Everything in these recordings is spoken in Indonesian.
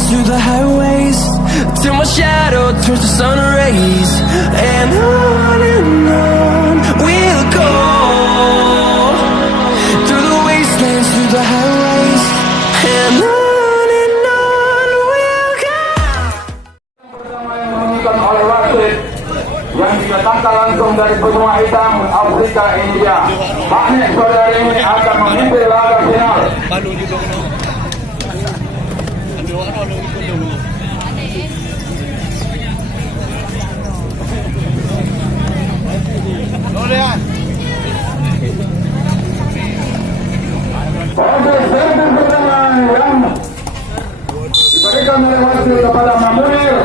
wastelands, through the highways, till my shadow turns to sun rays. And on we'll go, through the wastelands, through the highways, and on we'll go. Pertama yang menunjukkan oleh wasit yang didatangkan langsung dari benua hitam Afrika India. Maknya saudara ini akan memimpin laga final. Oke, servis pertama yang diberikan oleh wasit kepada Mamunir.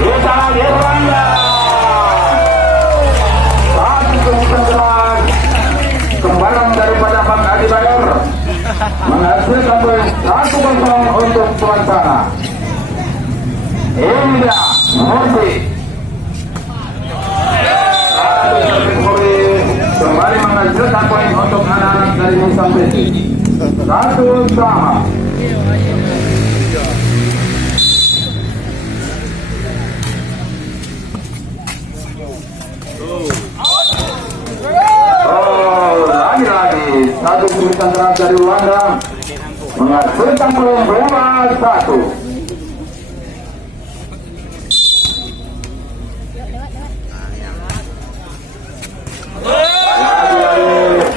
Kita Irlanda. Saat itu setelah kembaran daripada Bang Adi Bayor menghasilkan poin 1-0 untuk tuan sana. India Murti. Kembali menghasilkan poin untuk anak-anak dari Mozambik. 1-1. Lagi-lagi satu tulisan keras dari Rwanda menghasilkan poin 2-1.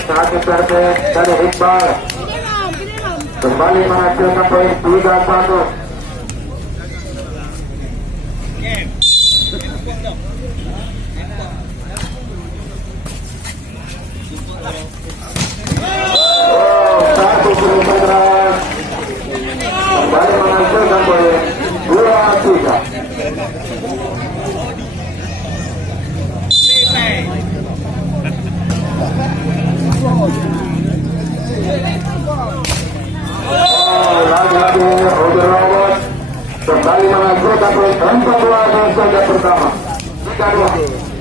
Sakit perfect dari Iqbal kembali menghasilkan poin 3-1. Satu tulisan keras kembali menghasilkan poin 2-3. Lagi-lagi Roger Robot kembali menghasilkan poin 4-2 di set pertama. 3-2.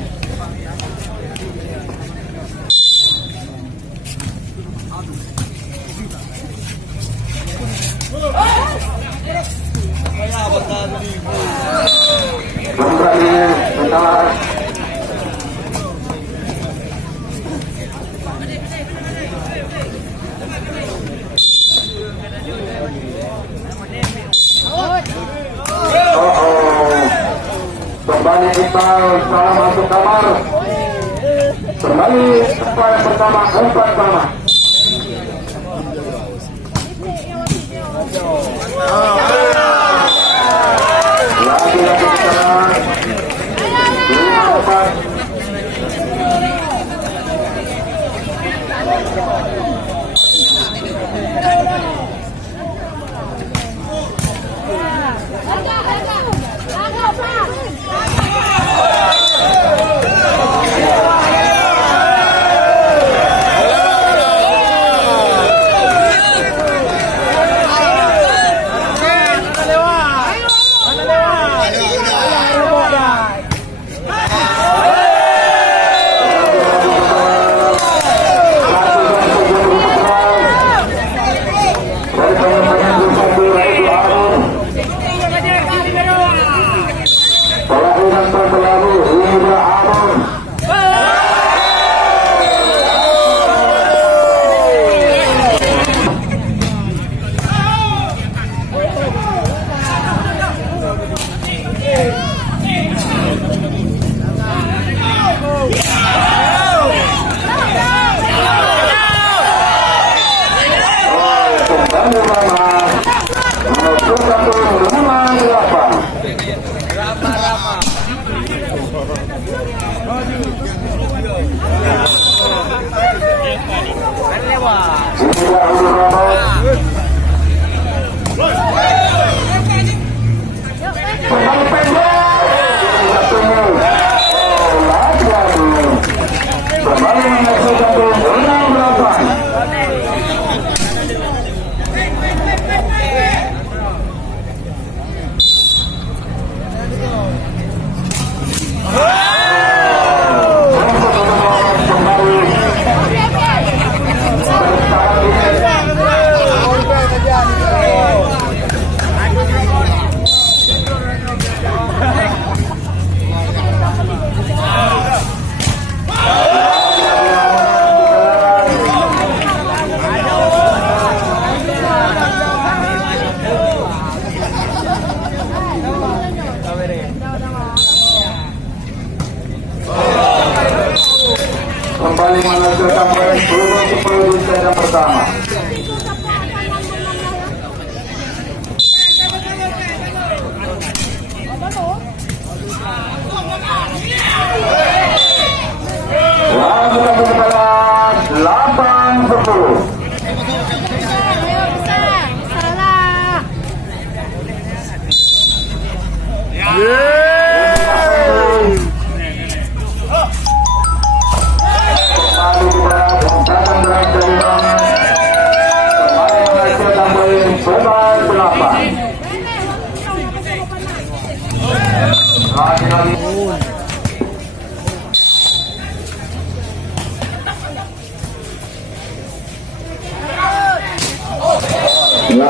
Kembali setelah kembali Iqbal salah masuk kamar. Kembali poin pertama 4-sama. Lagi-lagi di sana 5-4.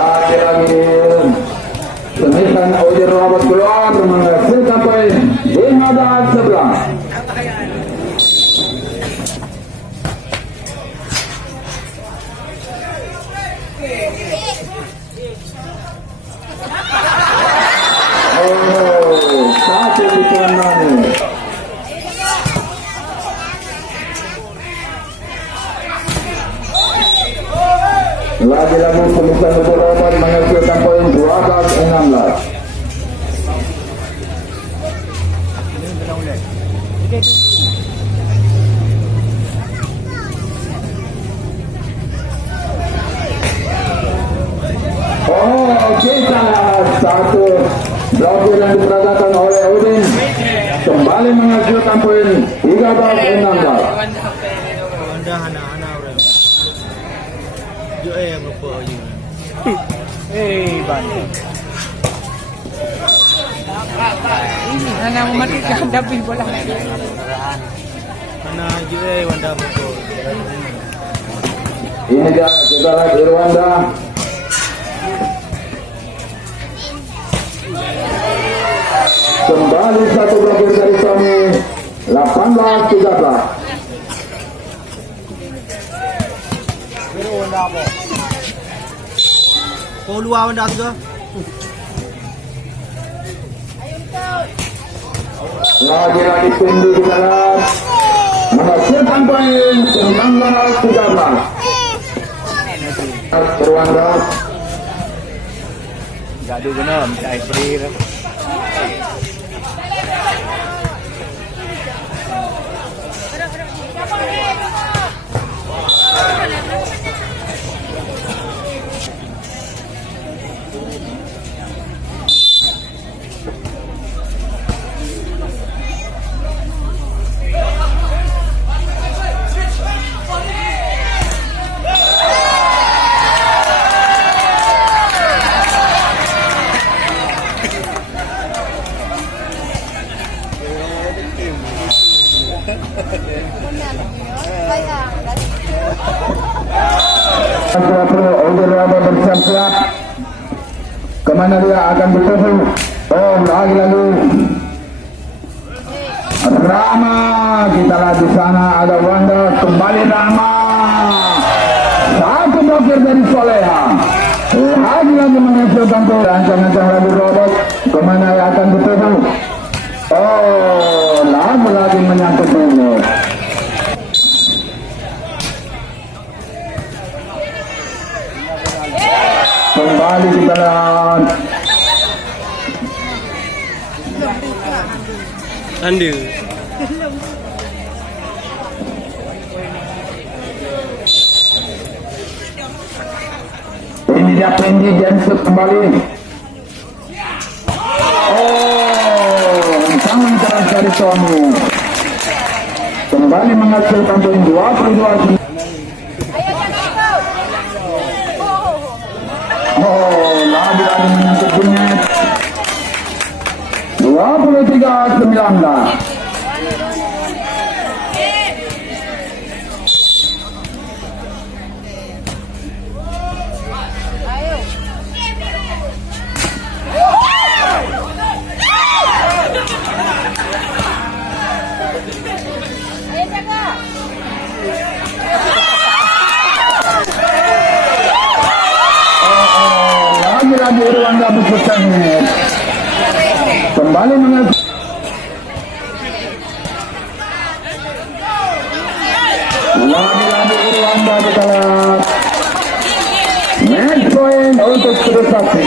Lagi-lagi Senisan Ojer Robot keluar menghasilkan poin di hadap sebelah. Oh, satu di kanan. Lagi-lagi Senisan Ojer Robot menghasilkan poin 12-16. Oh, kita satu blokir yang diperagakan oleh Udin kembali menghasilkan poin 13-16. Anda anak-anak orang. Yo yang lupa je. Banding. Anak mematikan tapi bola. Anak je Wanda pukul. Ini dia kita lihat Irwanda. Kembali satu blokir dari Sony 18-13. Kau luar Wanda juga. Lagi-lagi tinggi di dalam menghasilkan poin 19-13. Irwanda. Gaduh kena minta air free dah. Bersiap-siap kemana dia akan bertuju. Oh, lagi-lagi Rama, kita lihat di sana ada Wanda, kembali Rama, satu blokir dari Soleha, lagi-lagi menghasilkan poin. Rancang-rancang lagu robot kemana dia akan bertuju. Oh, lagi-lagi menyangkut mulut. Kembali kita lihat Anda. ini dia Pendi Jensen kembali. Oh, sangat keras dari Sony. Kembali menghasilkan poin 22. Oh, lagi-lagi menyentuh punyet 23-19. Lagi-lagi Irwanda berputarnya kembali menghasilkan. Lagi-lagi Irwanda berkalah. Match point untuk Trisakti.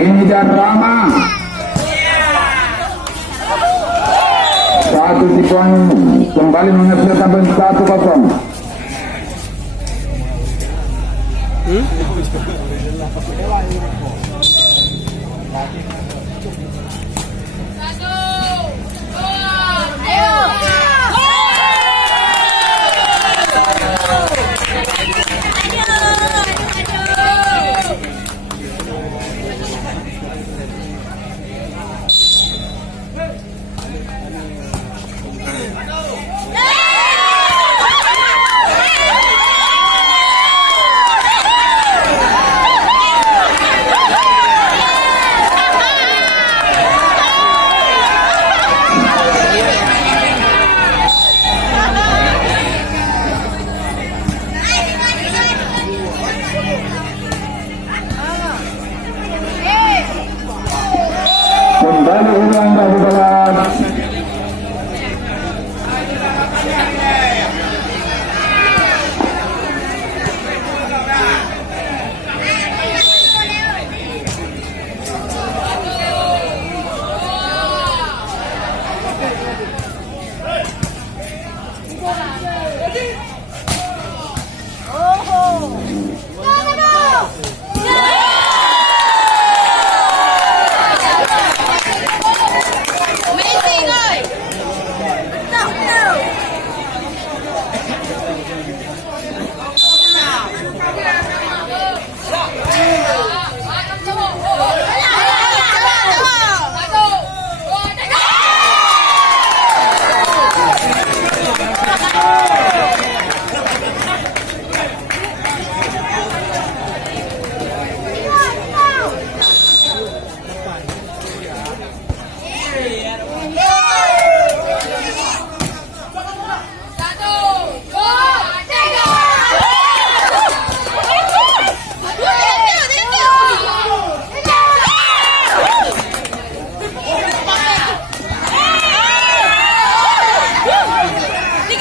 Ini dan Rama satu tipuan kembali menghasilkan poin 1-0.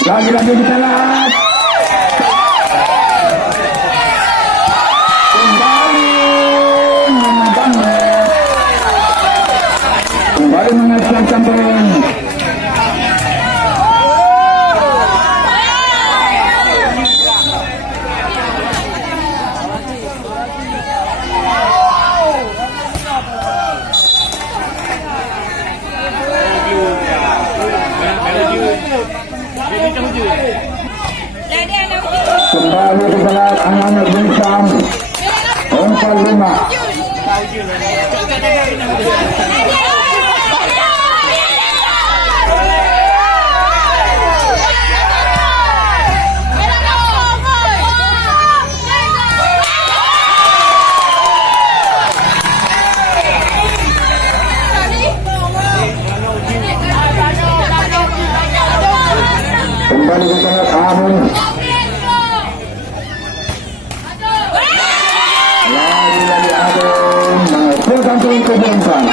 Lagi-lagi kita lihat. Kembali mengajukan camping. Kembali digelar anak-anak Binsam 45. Kembali digelar Amun. Lagi-lagi Amun menghasilkan poin ke Binsam.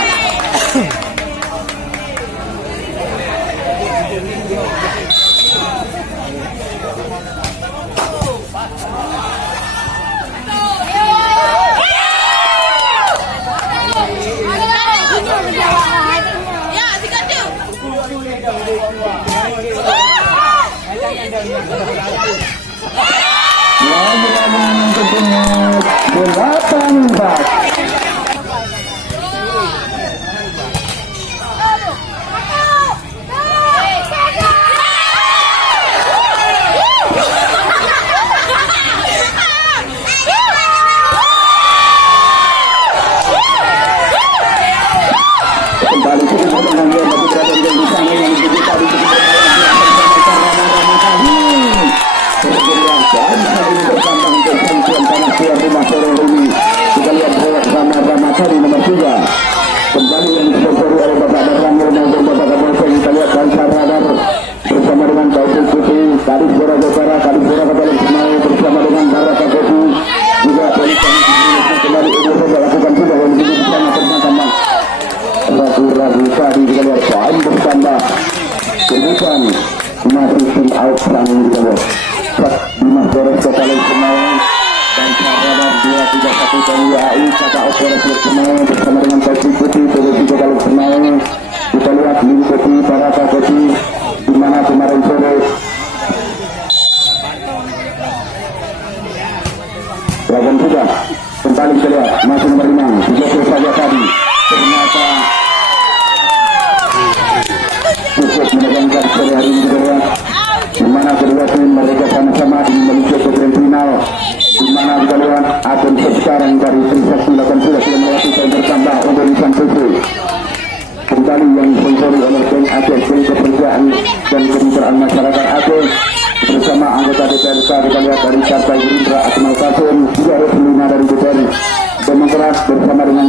Lagi-lagi menentukannya 8-4. Kembali kita dengan dia bagi berada di sana yang kita kita lihat bersama Ramadhani nomor 3 kembali yang disponsori oleh Bapak Darangil maupun Bapak Kapolsek. Kita lihat Bansar Radar bersama dengan Taufik Putri Kadis Bora Jepara, Kadis Bora Kepala Semai bersama dengan Barata Kopi juga polisi kembali Indonesia lakukan sudah yang begitu bersama bersama ragu-ragu tadi. Kita lihat poin bertambah kemudian masih tim out sang kita lihat Dimas Boros Kepala Semai dan Radar 231 dari AU kata operasi Semai bersama dengan Taufik Putri polisi Kepala Semai. Kita lihat Lingkupi Barata Kopi di mana kemarin sore Lawan sudah kembali kita lihat masih nomor 5 dijatuh saja tadi ternyata cukup menegangkan sore hari ini kita lihat di mana kedua tim mereka sama-sama di menuju ke grand final di mana kita lihat akan sekarang dari Trisakti 8 sudah melewati poin bertambah untuk Nisan Putri. Kembali yang disponsori oleh Bank Aceh Kepercayaan dan Kemitraan Masyarakat Aceh bersama anggota DPRK. Kita lihat dari Partai Gerindra Akmal Kasum, juga Roslina dari DPR Demokrat bersama dengan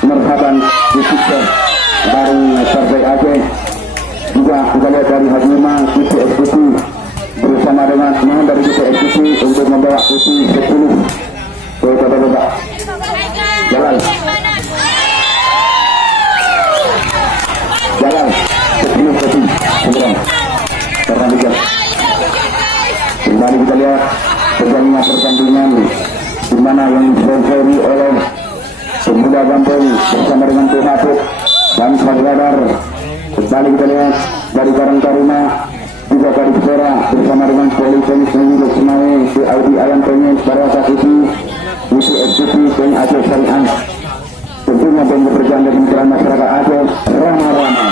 Merhaban Yusuf dari Partai Aceh. Juga kita lihat dari Hajima Kutu Eksekusi bersama dengan Mahan dari Kutu Eksekusi untuk membawa Kutu 10. Coba jalan 10 Kutu segera karena lihat. Kembali kita lihat berjalannya pertandingan di mana yang disponsori oleh Pemuda Gampung bersama dengan Tuhapuk dan Radar. Kembali kita lihat dari Karang Taruna juga dari Sora bersama dengan Politeknik Negeri Semai di Audi Ayam Penyet Barata Kusi Kusi Eksekusi Bank Aceh Syariah. Tentunya Bank Kepercayaan dan Kemitraan Masyarakat Aceh Rama-Rama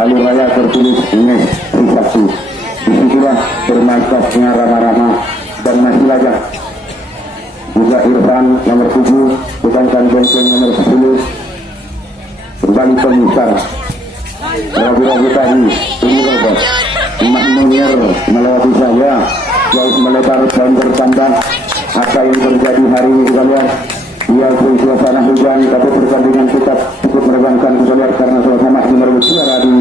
alur raya tertulis Ines Trisakti. Disitulah bermarkasnya Rama-Rama dan masih lagi juga Irfan nomor 7 bukankan Benteng nomor 10 kembali pemisah ragu-ragu tadi ini robot Mahmunir melewati saya jauh melebar dan bertambah. Apa yang terjadi hari ini kita lihat walaupun suasana hujan tapi pertandingan kita cukup meregangkan kita lihat karena suasana nomor bersuara di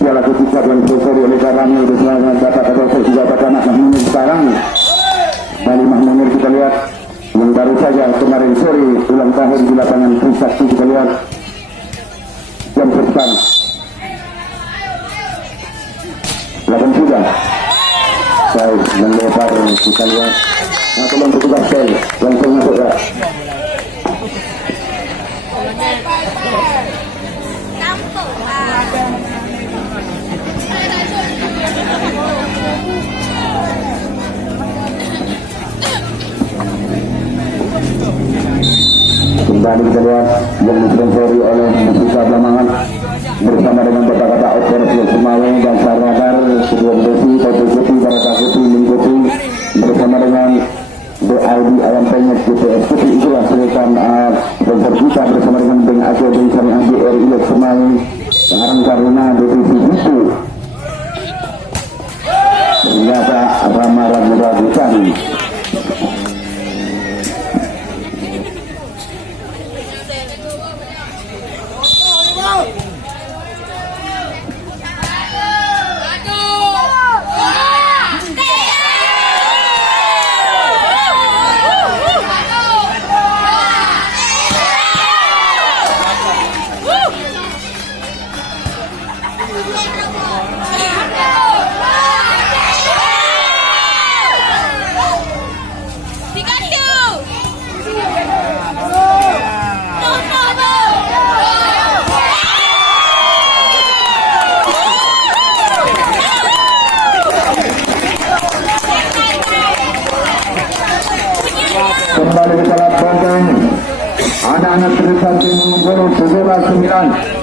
Piala Ketiga yang disponsori oleh Karangil bersama Bapak Kapolsek juga Bapak Mahmunir sekarang. Bali Mahmunir kita lihat yang baru saja kemarin sore ulang tahun di lapangan Trisakti. Kita lihat jam sekarang 83. Baik, melempar kita lihat. Nah, tolong petugas sel langsung masuk ya. Kembali kita lihat yang disponsori oleh Musika Blamangan bersama dengan kata-kata operasi Semawe dan Sarwadar kedua besi, kopi putih, barata putih, mengikuti bersama dengan BID Ayam Penyet GPS Putih. Itulah serikan sponsor kita bersama dengan Bank Aceh dan Syariah BRI Semawe sekarang karena divisi itu ternyata Rama Ragu-Ragu tadi. Kembali kita lakukan anak-anak Trisakti mengunggul 17-9.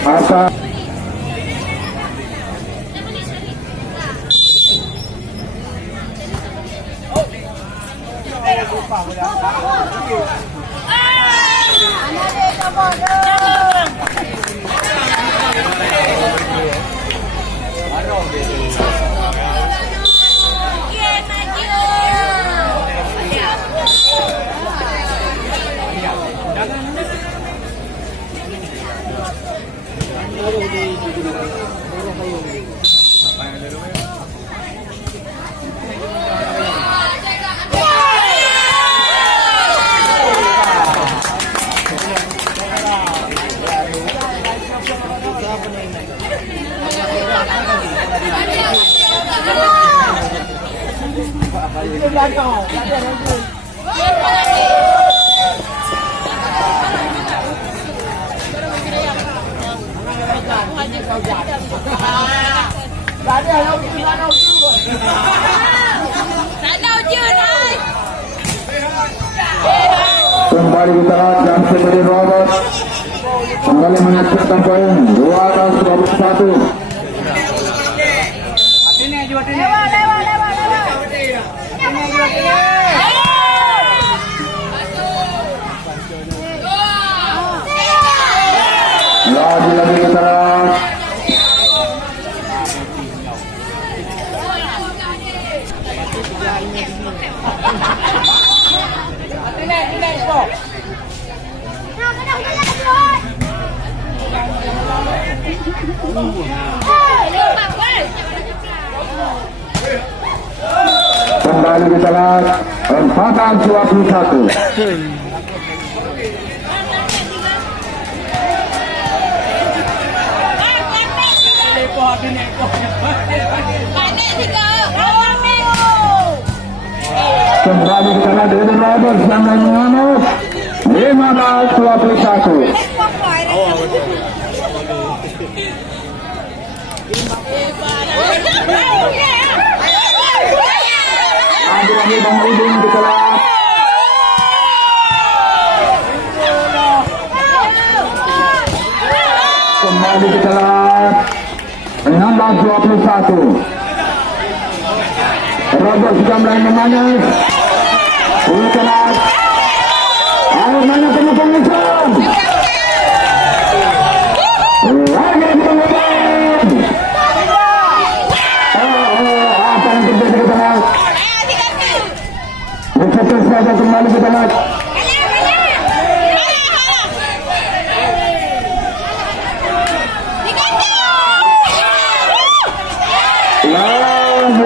Masa kembali kita dan sebagai robot kembali menghasilkan poin 221. Lagi kita kembali kita lihat 4-21. Kembali kita lihat dari Robert yang mengamuk 15-21. Lagi Bang Udin kita lihat. Kembali kita lihat 16-21. Robert sudah mulai memanas. Kita lihat. Ayo mana penuh pengusaha. Lagi kita lihat.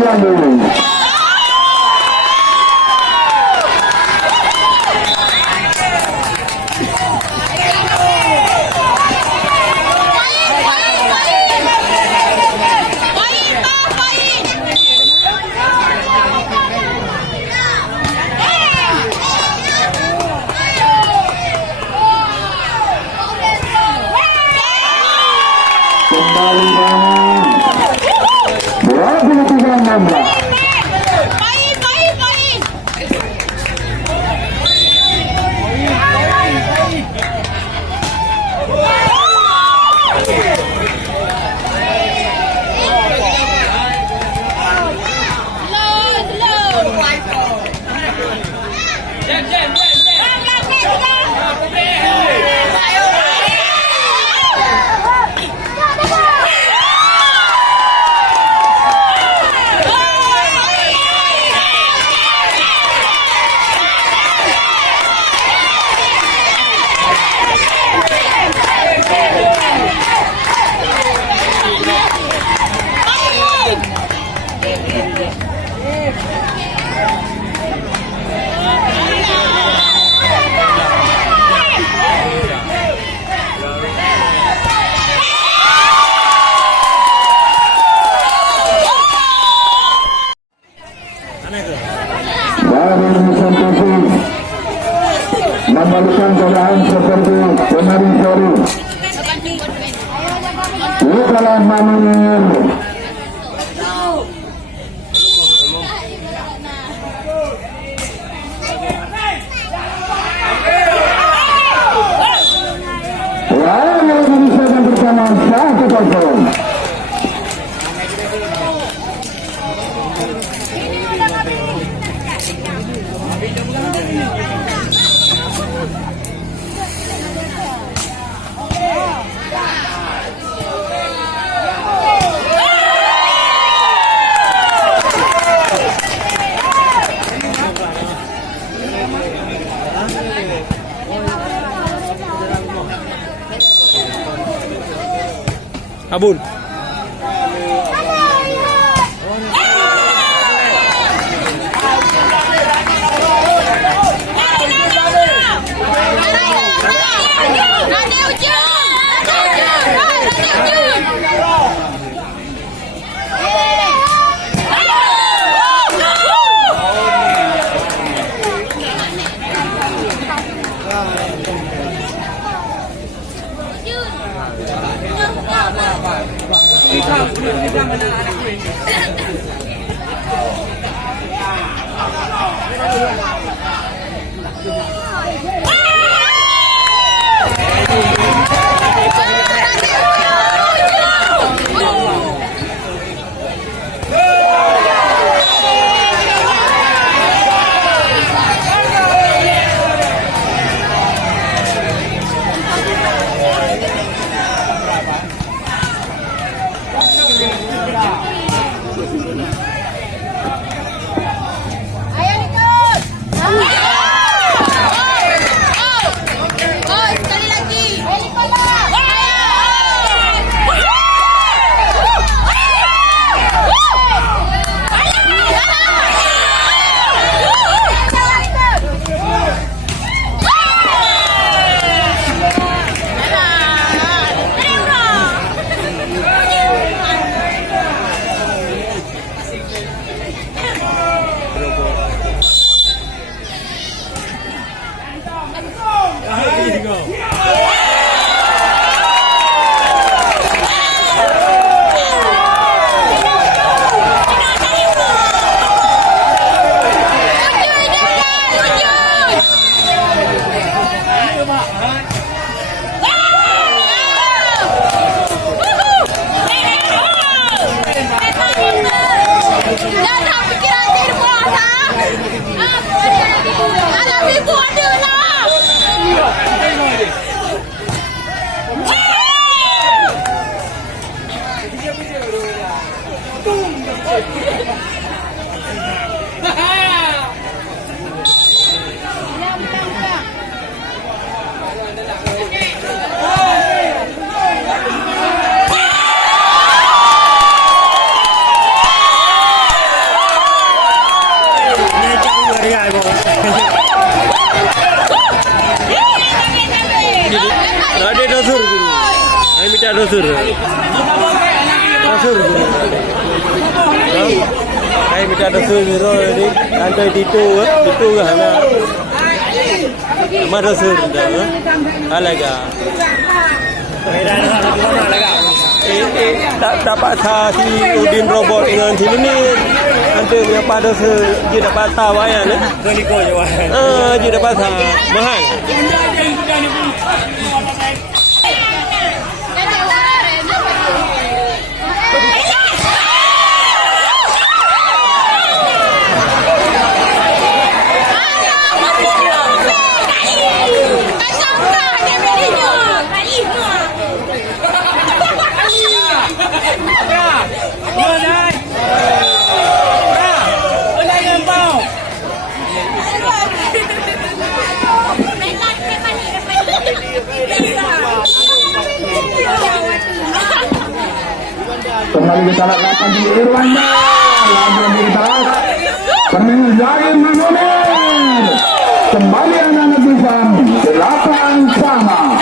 Bandung. Kembali bangun 23-16. Dari Nusantara memberikan keadaan seperti kemarin sore. Bukanlah manusia. Lalu Indonesia bersama 1-0. Abun. Ayo ikut. dosur. Dosur. Hai minta dosur biro ni. Kantor itu hana. Mana dosur dah? Alaga. Tak dapat si Udin robot dengan sini ni. Nanti dia pada dia dapat tahu ayah ni. Keliko je wah. Dia dapat tahu mahal. Kembali kita lakukan di Irwanda. Lagi kita lakukan. Permainan lagi mengulir. Kembali anak-anak Dufan 8 sama.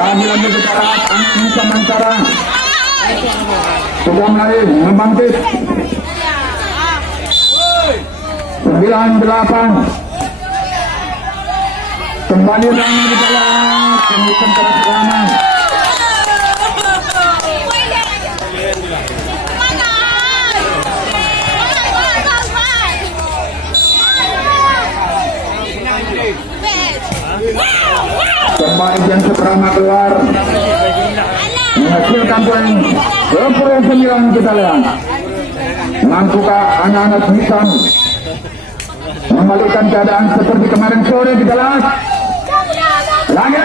Lagi kita lakukan anak Mantara. Sudah mulai membangkit 9-8. Kembali lagi di dalam kemudian keras serangan. Kembali yang seterama keluar menghasilkan poin 29 kita lihat. Mampukah anak-anak Hitam membalikkan keadaan seperti kemarin sore kita lihat? Lagi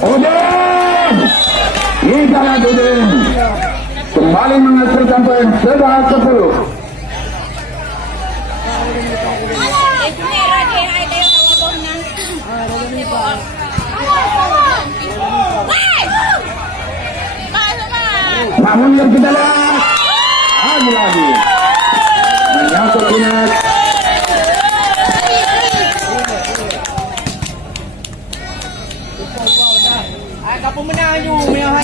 Udin, Italah Udin kembali menghasilkan poin 11-10. Namun yang kita lihat lagi menyangkut ingat. Kau pemenang je, menang.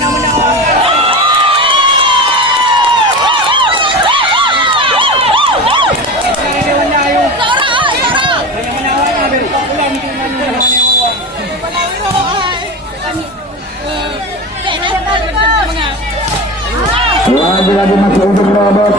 Lagi masih untuk robot.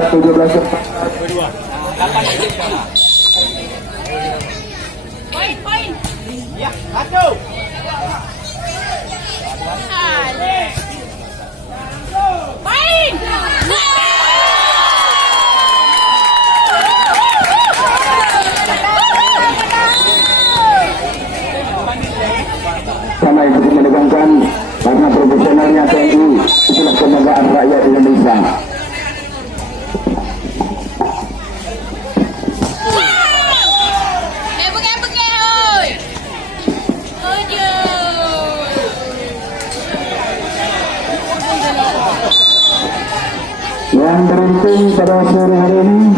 17. Ya, satu. Sama yang menegangkan karena profesionalnya TNI, itulah kebanggaan rakyat Indonesia. Yang beruntung pada sore hari ini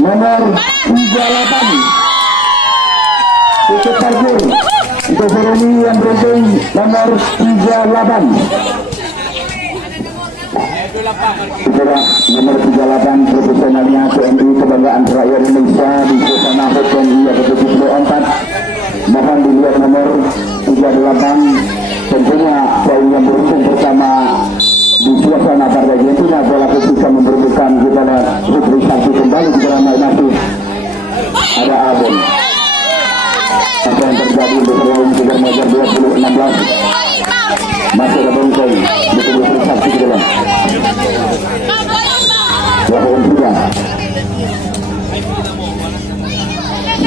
nomor 38 ikut parkir untuk sore ini yang beruntung nomor 38 itulah nomor 38 profesionalnya TNI kebanggaan rakyat Indonesia di suasana HUT TNI yang ke-74. Mohon dilihat nomor 38, tentunya poin yang beruntung pertama di suasana partai Argentina bola ketika memperebutkan kepada Putri Sakti kembali ke dalam masih ada Abon. Apa yang terjadi di perlawanan Kejar Majar 2016 masih ada bongkong di Putri Sakti ke dalam Wahon juga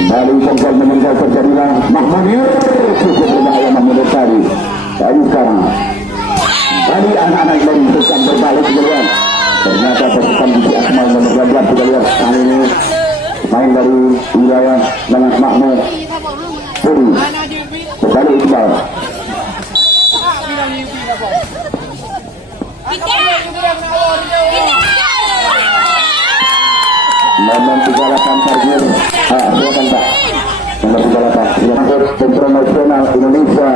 dari bongkong memenjauh terjadilah Mahmunir cukup berbahaya Mahmunir tadi sekarang. Tadi anak-anak dari Sultan berbalik ke luar. Ternyata pasukan di Akmal nomor 12 kita lihat kali ini main dari wilayah dengan Mahmud Puri berbalik Iqbal. Nomor 38 parkir. Silakan Pak. Nomor 38 yang masuk internasional Indonesia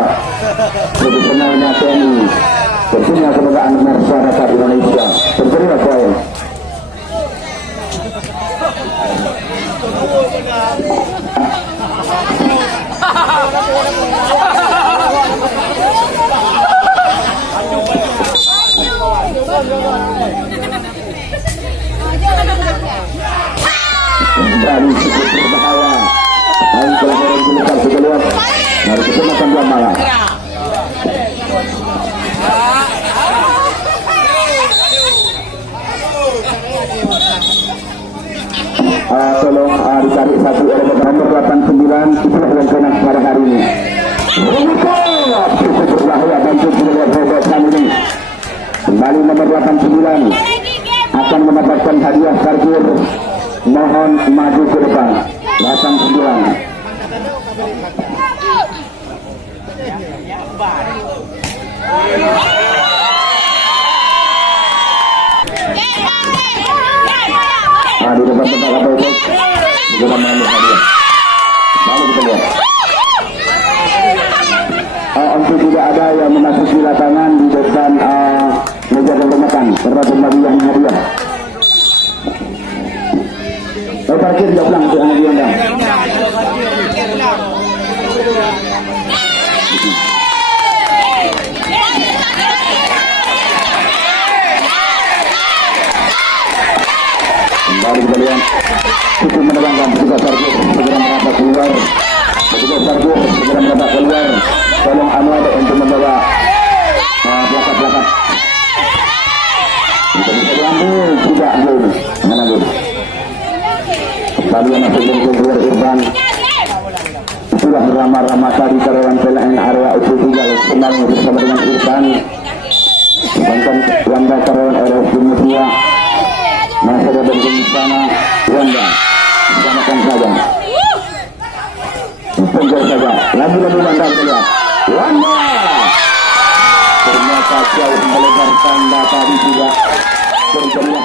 profesionalnya TNI. Tentunya kebanggaan masyarakat Indonesia. Terima kasih. Dari cukup berbahaya. Main pelajaran julukan sekeluar. Mari kita makan jam malam. Tolong dicari satu nomor 89 itulah yang kena pada hari ini. Cukup berbahaya bantu melihat robot kami ini. Kembali nomor 89 akan mendapatkan hadiah parkir. Mohon maju ke depan. 89. Di depan tempat apa itu? Segera mengambil hadiah. Lalu kita lihat. Untuk tidak ada yang memasuki lapangan di depan meja pemakan karena pembagian hadiah. Parkir tidak pulang untuk anak diundang. Kembali kita lihat cukup menegangkan petugas parkir segera merapat keluar. Petugas parkir segera merapat keluar. Tolong Anwar untuk membawa plakat-plakat. Bisa diambil, tidak ambil. Mana ambil? Kembali yang masih belum keluar Irfan. Itulah ramah-ramah tadi karyawan PLN area U3 kembali bersama dengan Irfan. Sedangkan Wanda karyawan area U3 masih ada di sana. Wanda selamatkan saja, penjor saja. Lagi-lagi Wanda saja. Wanda ternyata jauh melebar tanda tadi juga terjadilah